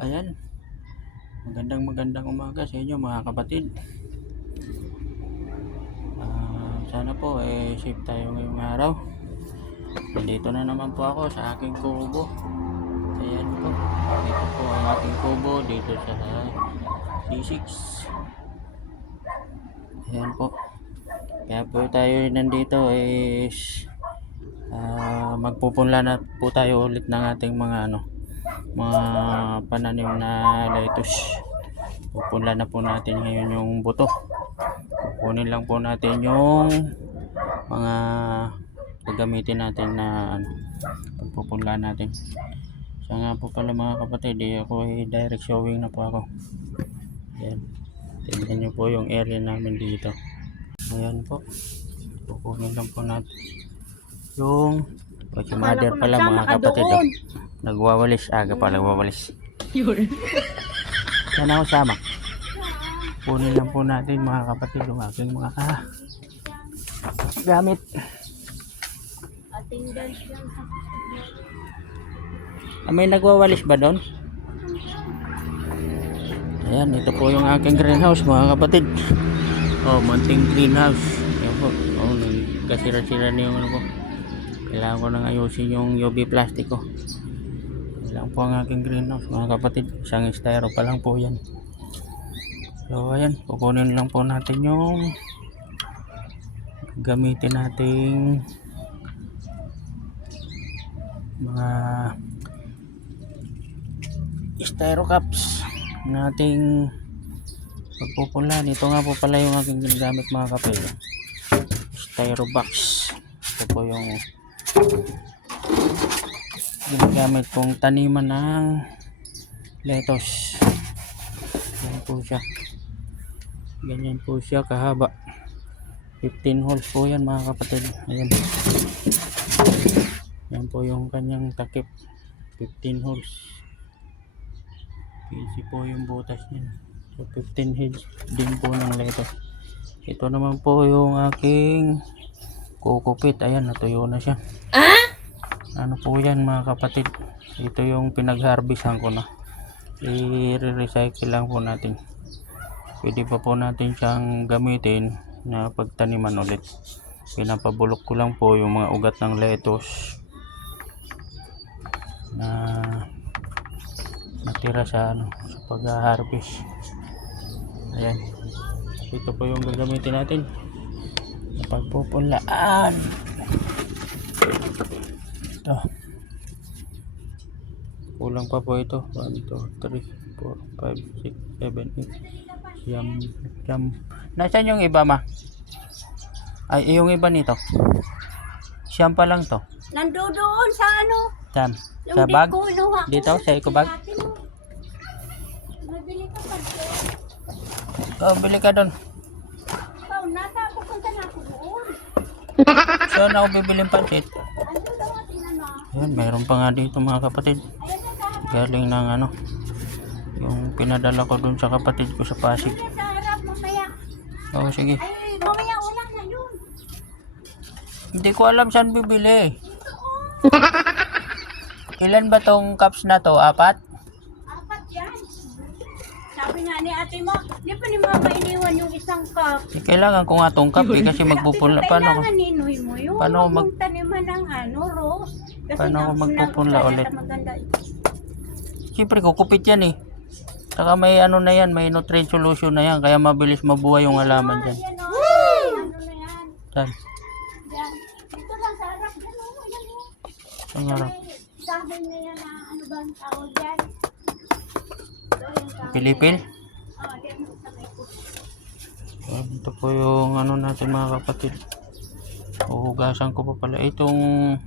Ayan, magandang umaga sa inyo mga kapatid. Sana po safe tayo ngayong araw. Nandito na naman po ako sa aking kubo. Ayan po, dito po ang aking kubo dito sa C6. Ayan po, kaya po tayo nandito is magpupunla na po tayo ulit ng ating mga pananim na lettuce. Pupunla na po natin ngayon yung buto. Kunin lang po natin yung mga gagamitin natin na pagpupunla natin. So nga po pala mga kapatid, ako direct showing na po ako. Ayan, tignan nyo po yung area namin dito. Ayan po, kukunin lang po natin yung mother pala mga kapatid. Nagwawalis, aga pa nagwawalis. Yan ako sama. Kunin lang po natin mga kapatid yung aking mga gamit. May nagwawalis ba doon? Ayan, ito po yung aking greenhouse mga kapatid. Munting greenhouse. Ayan po. Nagkasira-sira na yung ano po. Kailangan ko nang ayusin yung UV plastic ko. Yan lang po ang aking greenhouse mga kapatid. Isang styro pa lang po yan. So ayan, kukunin lang po natin yung gamitin nating mga styro cups nating pagpupulan. Ito nga po pala yung aking ginagamit mga kapatid, styro box. Ito po yung ginagamit kong taniman ng lettuce. Yan po siya, ganyan po siya kahaba. 15 holes po yan mga kapatid. Ayan, yan po yung kanyang takip, 15 holes. PC po yung butas niya. So 15 heads din po ng lettuce. Ito naman po yung aking kukupit. Ayan, natuyo na siya. Ano po yan mga kapatid, ito yung pinag-harvestan ko na. I-recycle lang po natin. Pwede pa po natin siyang gamitin na pagtaniman ulit. Pinapabulok ko lang po yung mga ugat ng lettuce na natira sa sa pag-harvest. Ayan, ito po yung gagamitin natin na pagpupulaan. Ito, kulang pa po ito. 1, 2, 3, 4, 5, 6, 7, 8. Siyam. Nasaan yung iba ma? Ay, yung iba nito. Siyam pa lang to. Nandoon sa ano? Saan? Sa bag? Dito, sa eco bag? Mabili ka pa. Ikaw, bili ka doon. Ikaw, nasa pupunta na ako doon. Saan ako bibiling pansit? Andun daw atin ano. Ayan, mayroon pa nga dito mga kapatid. Ayan na sa harap. Galing ng yung pinadala ko dun sa kapatid ko sa Pasig. Ayan sa harap mamaya. Oo, sige. Ay, mamaya ulan na yun. Hindi ko alam saan bibili. Ilan ba tong cups na to? 4? 4 yan. Sabi nga ni ate mo, di pa ni mama iniwan yung isang cup. Kailangan ko nga tong cup kasi magpupunla. Paano Kailangan ninuy mo yun. paano Huwag mong taniman ng rose. Kasi paano ako magpupunla ulit? Maganda ito. Siyempre kukupit yan eh. Saka may na yan, may nutrient solution na yan. Kaya mabilis mabuhay yung halaman dyan. Yan o. Ano na yan? Saan? Yan. Dito lang sa harap. Yan o. Yan o. Saan harap? Sabi na yan na ano ba ang tawag dyan? Ito yung tawag. Pilipil? Yan mo sa may puso. Ito po yung natin mga kapatid. Hugasan ko pa pala itong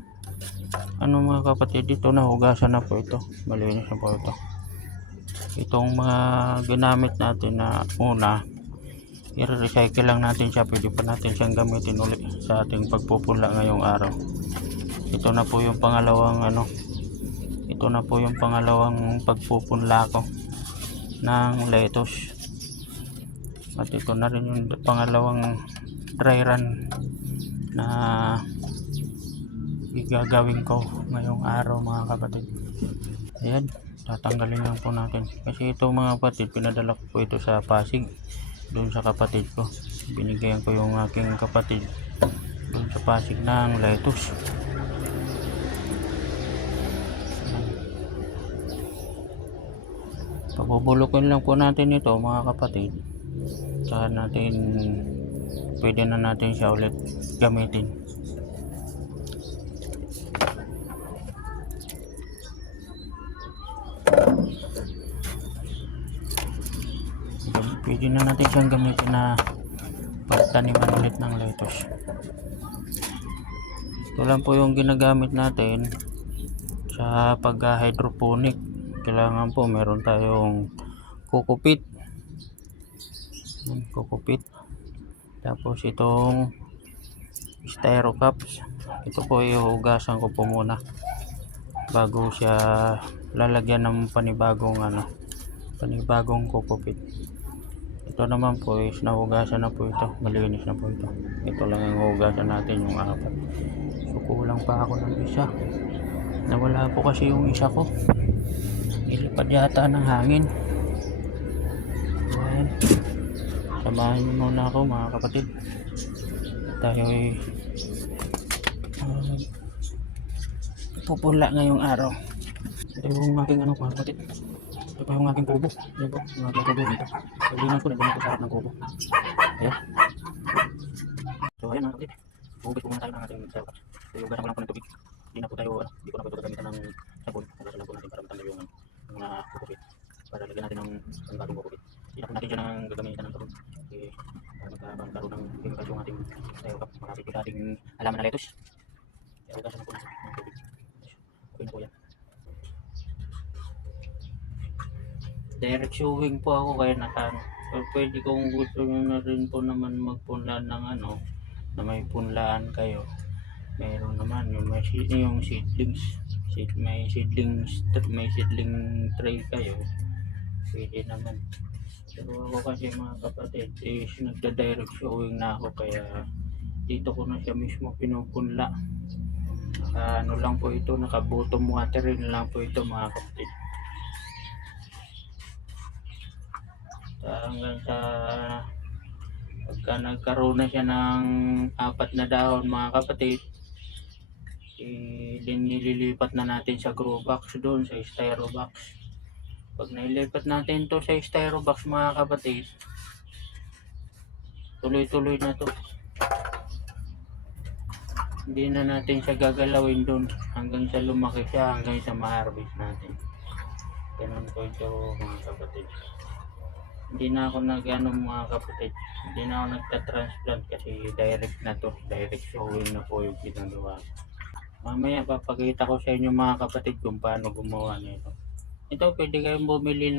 mga kapatid. Dito na hugasan na po ito. Malinis na po ito. Itong mga ginamit natin na una, i-recycle lang natin siya. Pwede pa natin siyang gamitin ulit sa ating pagpupunla ngayong araw. Ito na po yung pangalawang pagpupunla ko ng lettuce. At ito na rin yung pangalawang dry run na igagawin ko ngayong araw mga kapatid. Ayan, tatanggalin lang po natin kasi ito mga kapatid, pinadala ko po ito sa Pasig doon sa kapatid ko. Binigyan ko yung aking kapatid doon sa Pasig ng lettuce. Pabubulukin lang po natin ito mga kapatid, saka natin pwede na natin siya ulit gamitin. Pwede na natin siyang gamitin na pagtaniman ulit ng lettuce. Ito lang po yung ginagamit natin sa pag-hydroponic. Kailangan po meron tayong kukupit, tapos itong styro cups. Ito po ihugasan ko po muna bago siya lalagyan ng panibagong kukupit. Ito naman po is nahugasan na po ito, malinis na po ito. Ito lang yung hugasan natin, yung apat. So kulang pa ako ng isa, nawala po kasi yung isa ko, nilipad yata ng hangin. Ayan, samahan nyo muna ako mga kapatid, tayo ay pupula ngayong araw. Ito yung aking mga kapatid. Ito pa yung aking kubo. Ayan po, yung aking kubo dito. Sabihin ko, nandun ako sa harap ng kubo. Ayan. So ayan mga kapatid, bubit po muna tayo ng ating sarap. So yung gasang ko lang po ng tubig. Hindi na po tayo, hindi ko na po ito gagamitan ng sabon. Gasang lang po natin para matanggal yung mga kukupit. Para lagyan natin ng bagong kukupit. Hindi na po natin siya nang gagamitan ng sabon. Kasi magkaroon ng chemicals yung ating tayo kap. Makapit po sa ating halaman na lettuce. Kaya gasang lang po natin ng tubig. Okay na po yan. Direct showing po ako kaya pwede kung gusto nyo na rin po naman magpunla ng na may punlaan kayo, meron naman yung seedlings, may seedling tray kayo, pwede naman. Pero ako kasi mga kapatid is nagda-direct showing na ako, kaya dito ko na siya mismo pinupunla. Lang po ito, naka bottom watering lang po ito mga kapatid. Hanggang sa pagka nagkaroon na siya ng 4 na dahon mga kapatid, nililipat na natin sa grow box doon sa styro box. Pag nailipat natin to sa styro box mga kapatid, tuloy-tuloy na to, hindi na natin siya gagalawin doon hanggang sa lumaki siya, hanggang sa ma-harvest natin. Ganun po ito mga kapatid. Hindi na ako mga kapatid, hindi na ako nagta-transplant kasi direct na to, direct showing na po yung ginagawa. Mamaya papakita ko sa inyo mga kapatid kung paano gumawa nito. Ito pwede kayong bumili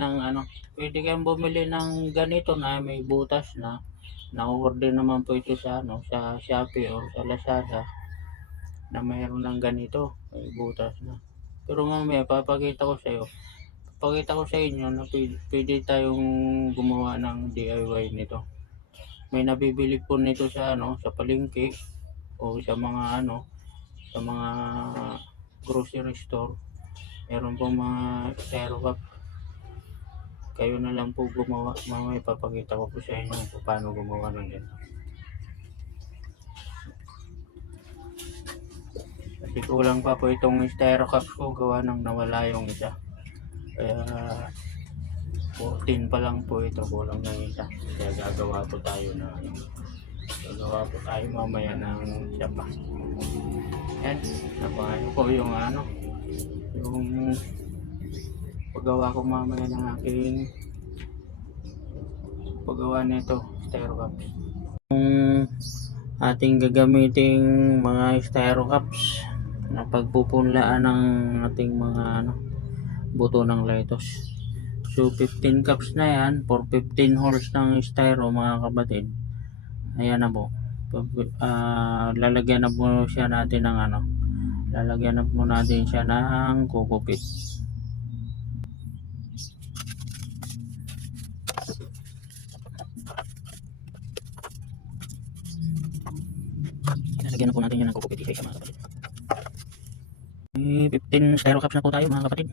ng ganito na may butas na. Na-order naman po ito sa sa Shopee or sa Lazada na mayroon ng ganito, may butas na. Pero mamaya papakita ko sa inyo na pwede tayong gumawa ng DIY nito. May nabibili po nito sa sa palengke o sa mga sa mga grocery store. Meron pong mga styro cup. Kayo na lang po gumawa. Mamaya papakita ko po sa inyo kung paano gumawa ng ganito. Kasi kulang pa po itong styro cups ko, gawa ng nawala yung isa. Kaya 14 pa lang po ito, kulang na isa. Kaya gagawa po tayo mamaya ng isa pa. Yan, napaano po yung yung paggawa ko mamaya ng aking paggawa nito, styro cups. Yung ating gagamiting mga styro cups na pagpupunlaan ng ating mga buto ng lettuce. So 15 cups na yan for 15 holes ng styro mga kapatid. Ayan na po. Lalagyan na po siya natin ng lalagyan na po natin siya ng kukupit. Lalagyan na po natin yan ng kukupit isa mga kapatid. 15 styro cups na po tayo mga kapatid.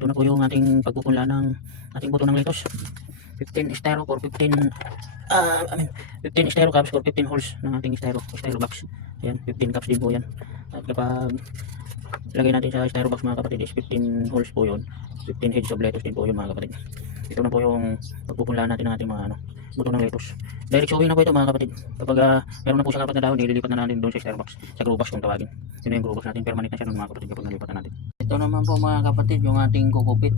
Ito na po yung ating pagpupunla ng ating buto ng lettuce. 15 styro for 15 15 styro cups for 15 holes ng ating styro box. Ayan, 15 cups din po yan. At kapag lagay natin sa styro box mga kapatid is 15 holes po yun. 15 heads of lettuce din po yun mga kapatid. Ito na po yung pagpupunlaan natin ng ating mga buto ng lettuce. Direct sowing na po ito mga kapatid. Kapag meron na po siya kapat na dahon, nililipat na natin doon sa styro box, sa grow box kung tawagin. Yun yung grow box natin, permanent na siya nun mga kapatid kapag nalipat na natin. Ito naman po mga kapatid yung ating kukupit,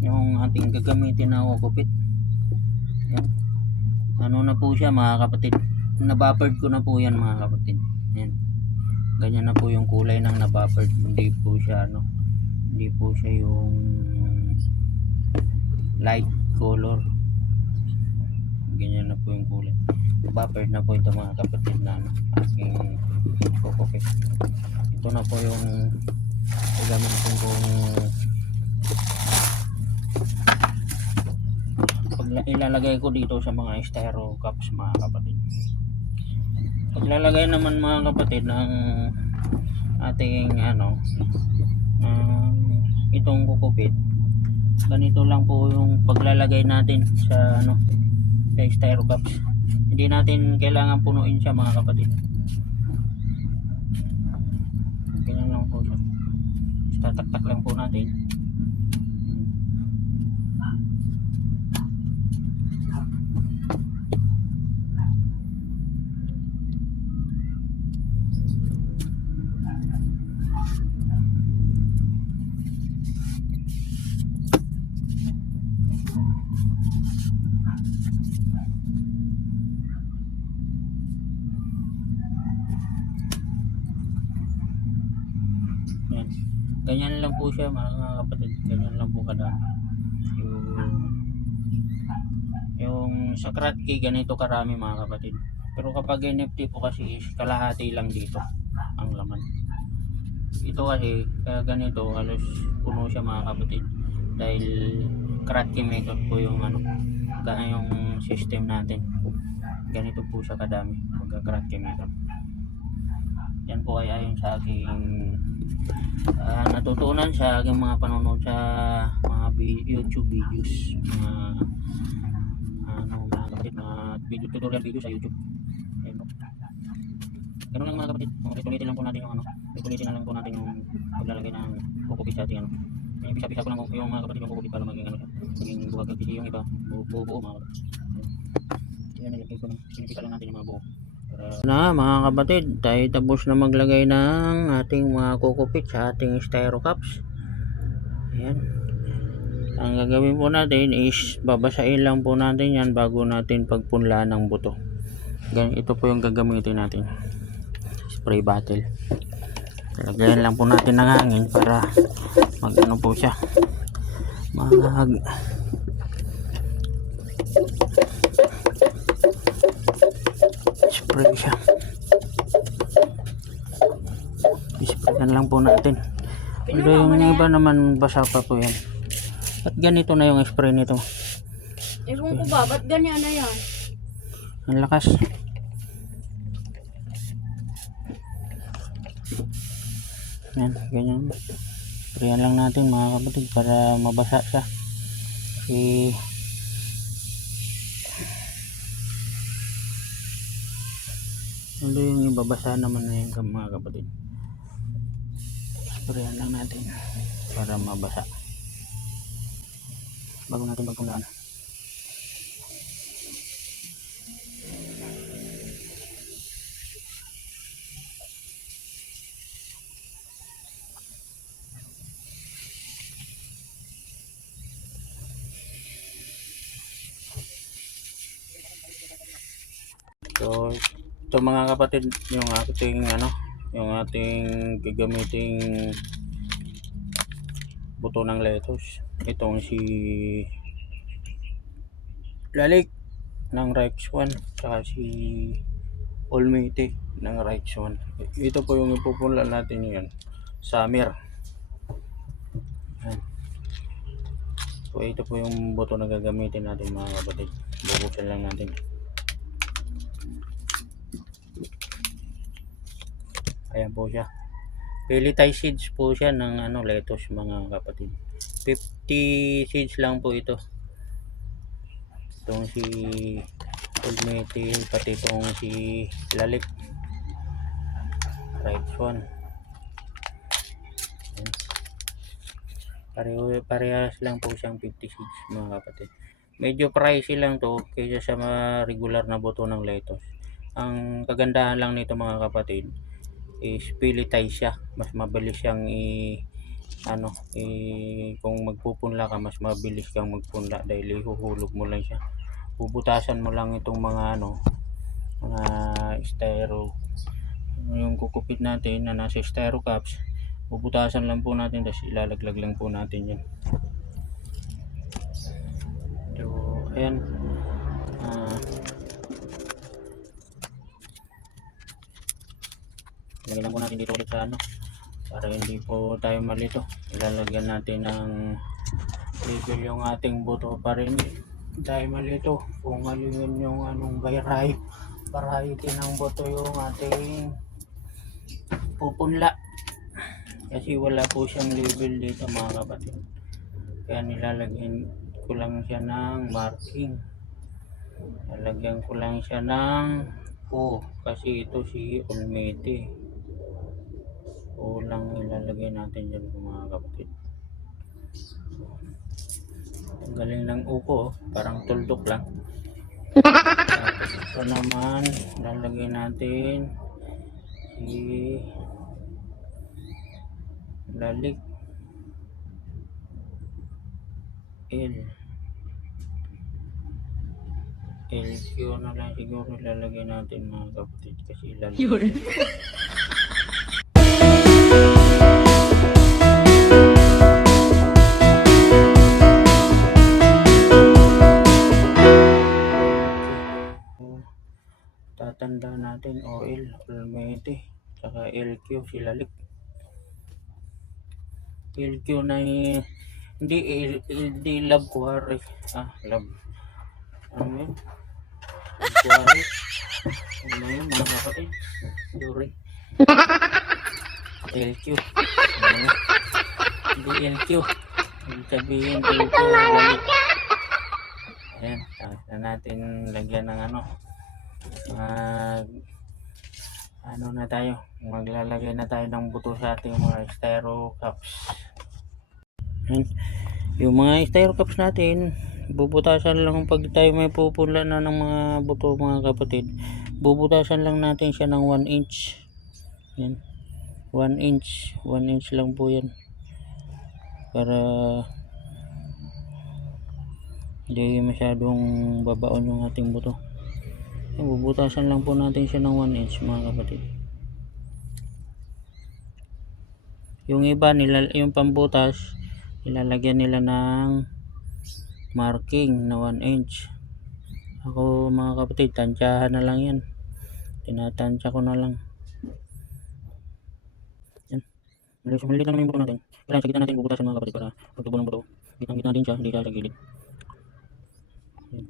yung ating gagamitin na kukupit. Yan. Ano na po siya mga kapatid, nabuffered ko na po yan mga kapatid. Yan. Ganyan na po yung kulay ng nabuffered, hindi po siya hindi po siya yung light color. Ganyan na po yung kulay, nabuffered na po ito mga kapatid na aking kukupit. Ito na po yung gagamitin kong ilalagay ko dito sa mga styro cups mga kapatid. Paglalagay naman mga kapatid ng ating itong kukupit, ganito lang po yung paglalagay natin sa sa styro cups. Hindi natin kailangan punuin siya mga kapatid. Ganyan lang po siya. Tatak-tak lang po natin. Yan. Ganyan lang po siya mga kapatid. Ganyan lang po kadami. Yung sa kratki ganito karami mga kapatid. Pero kapag NFT po kasi is kalahati lang dito ang laman. Ito kasi ganito halos puno siya mga kapatid. Dahil kratki method po yung yung system natin. Ganito po siya kadami magka-kratki method. Yan po ay ayon sa aking natutunan sa aking mga panonood sa mga YouTube videos, mga mga kapatid, mga video tutorial video sa YouTube. Ayun po. Ganun lang mga kapatid. Ulit-ulitin lang po natin yung ulit-ulitin na lang po natin yung paglalagay ng kukupit sa ating Pisa-pisa ko lang yung mga kapatid yung kukupit para maging maging buwag at yung iba buo mga kapatid. Yan, nilagay ko lang. Sinipisa lang natin yung mga buo. Na mga kapatid, tayo tapos na maglagay ng ating mga kukupit sa ating styro cups. Ayan. Ang gagawin po natin is babasain lang po natin yan bago natin pagpunlaan ng buto. Ito po yung gagamitin natin, spray bottle. Lagyan lang po natin ng hangin para po siya spray siya. Isprayan lang po natin. Pero yung iba naman basa pa po yan. At ganito na yung spray nito. Ewan ko ba, ba't ganyan na yan? Ang lakas. Yan, ganyan. Sprayan lang natin mga kapatid para mabasa siya. Kasi ano yung ibabasa naman na yung mga kapatid. Sprayan lang natin para mabasa bago natin pagpunlaan. So ito mga kapatid yung ating yung ating gagamiting buto ng lettuce. Itong si Lalik ng Rex 1 saka si Olmete ng Rex 1. Ito po yung ipupunla natin yun, Summer. So ito po yung buto na gagamitin natin mga kapatid. Bubuksan lang natin. Ayan po siya. Pelletized seeds po siya ng lettuce mga kapatid. 50 seeds lang po ito. Itong si Ulmetil, pati itong si Lalik. Right one. Parehas lang po siyang 50 seeds mga kapatid. Medyo pricey lang to kaysa sa mga regular na buto ng lettuce. Ang kagandahan lang nito mga kapatid is pelletized siya. Mas mabilis siyang kung magpupunla ka, mas mabilis kang magpunla dahil ihuhulog mo lang siya. Bubutasan mo lang itong mga mga styro, yung kukupit natin na nasa styro cups. Bubutasan lang po natin, tapos ilalaglag lang po natin yan. So ayan, lagyan lang po natin dito ulit sa para hindi po tayo malito. Ilalagyan natin ng label yung ating buto para hindi tayo malito kung alin yung anong variety ng buto yung ating pupunla, kasi wala po siyang label dito mga kapatid. Kaya nilalagyan ko lang siya ng marking. Lalagyan ko lang siya ng kasi ito si Olmete. Lang ilalagay natin dyan mga kapatid. Ang galing ng ko, parang tuldok lang. Tapos ito naman lalagay natin si Lalik LQ na lang siguro lalagay natin mga kapatid, kasi Lalik. Tatanda natin Olmete, saka LQ si Lalik. LQ na hindi love quarry. Love. Ano yun? Love quarry. Ano yun mga kapatid? Sorry. LQ. Hindi LQ. Hindi sabihin LQ. Lalik. Ayan. Tapos na natin lagyan ng na tayo. Maglalagay na tayo ng buto sa ating mga styro cups. Ayan. Yung mga styro cups natin, bubutasan lang pag tayo may pupunla na ng mga buto mga kapatid. Bubutasan lang natin siya ng 1 inch. Yan. 1 inch. 1 inch lang po yan. Para hindi masyadong babaon yung ating buto. Yan, bubutasan lang po natin siya ng 1 inch mga kapatid. Yung iba yung pambutas ilalagyan nila ng marking na 1 inch. Ako mga kapatid, tansyahan na lang yan. Tinatansya ko na lang. Yan. Maliit lang yung buto natin. Kailangan sa gitna natin bubutasan mga kapatid para pagtubo ng buto. Gitna din siya, hindi siya sa gilid. Yan.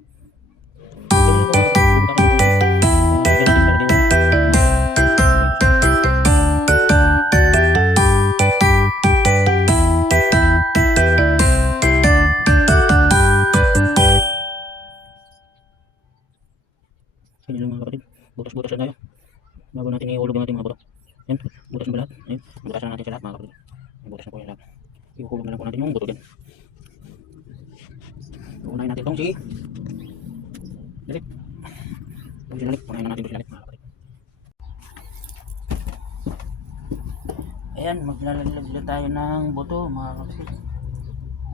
Yan lang mga kapatid. Butas-butas lang tayo bago natin ihulog yung ating mga buto. Yan, butas mo lahat. Ayun, butasan natin sa lahat mga kapatid. Butas na po yung lahat. Ihulog na lang po natin yung buto din. Unahin natin itong si Lalik. Unahin na natin itong si Lalik mga kapatid. Ayan, maglalaglag tayo ng buto mga kapatid.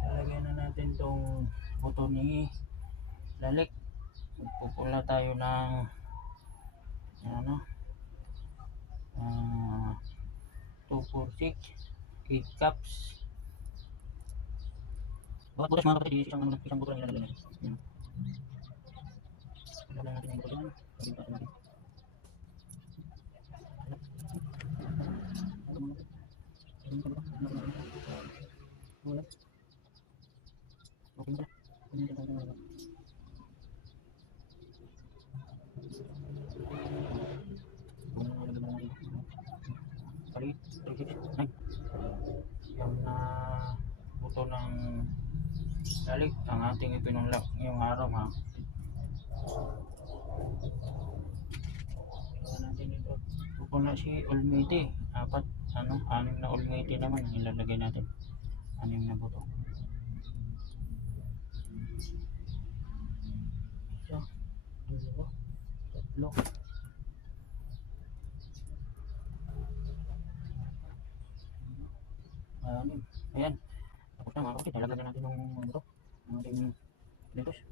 Lalagyan na natin itong buto ni Lalik. Magpupula tayo ng 2, 4, 6, 8 cups. Bawat butas mga kapatid, isang buto lang ilalagay natin. Ilalagay natin yung buto yan. Pagpapin natin. Wala. Okay na. Yung buto ng ating ipinunlak ngayong araw mga kapatid. Natin ito. Kung na si Olmiti, anim na Olmiti naman ang ilalagay natin. 6 na buto. Isa, 2, 3, 6. Ayan. Tapos na mga kapatid, nalagyan natin ng buto. Ang ating lettuce.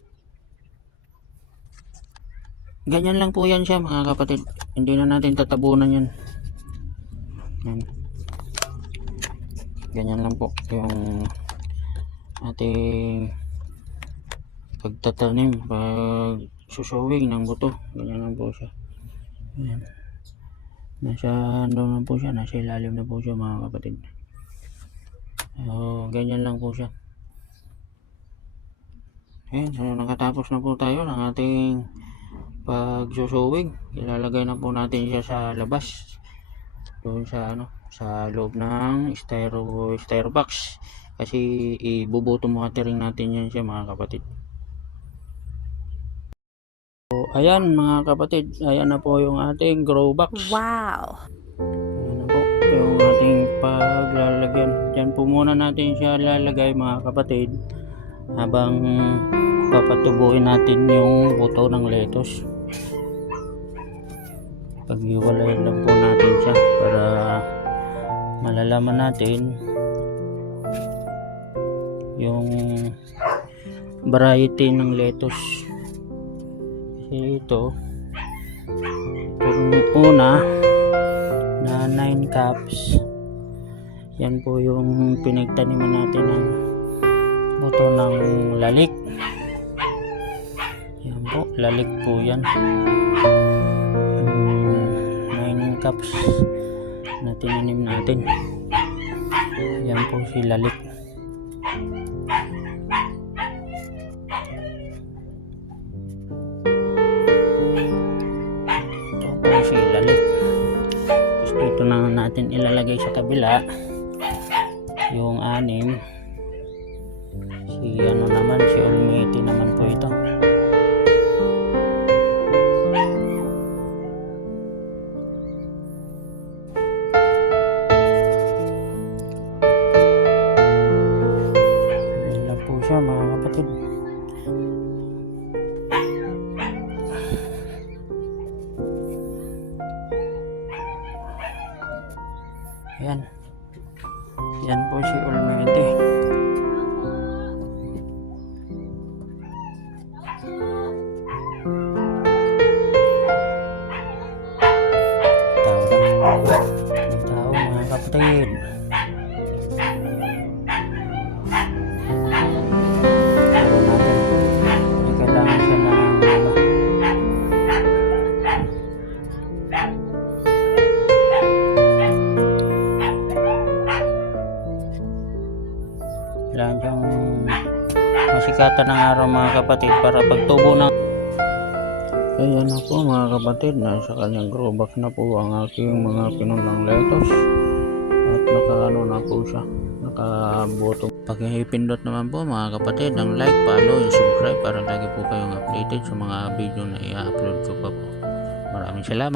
Ganyan lang po yan siya mga kapatid. Hindi na natin tatabunan yan. Yan. Ganyan lang po yung ating pagtatanim, pag susowing ng buto. Ganyan lang po siya. Yan. Doon na po siya, nasa ilalim na po siya mga kapatid. So, ganyan lang po siya. Ayan, so nakatapos na po tayo ng ating pag-sowing. Ilalagay na po natin siya sa labas. Doon sa sa loob ng styro box. Kasi ibubuto watering natin yan siya mga kapatid. So, ayan mga kapatid, ayan na po yung ating grow box. Wow! Ayan na po yung ating paglalagyan. Diyan po muna natin siya lalagay mga kapatid habang papatubuin natin yung buto ng lettuce. Paghiwalay lang po natin siya para malalaman natin yung variety ng lettuce. Kasi ito una na 9 cups, yan po yung pinagtaniman natin ng buto ng lalik. Yan po, lalik po yan. 9 cups na tinanim natin, yan po si lalik. Ito po si lalik. Tapos dito na natin ilalagay sa kabila yung 6. Si si Olmiti naman po ito. Siya mga kapatid. Ayan. Yan po si Olmiti. May tao mga kapatid. Kailangan siyang masikatan ng araw mga kapatid para pagtubo ng... Ayan na po mga kapatid, nasa kanyang grow box na po ang aking mga pinulang lettuce at na po siya, nakaboto. Pakipindot naman po mga kapatid ng like, follow, and subscribe para lagi po kayong updated sa mga video na i-upload ko pa po. Maraming salamat.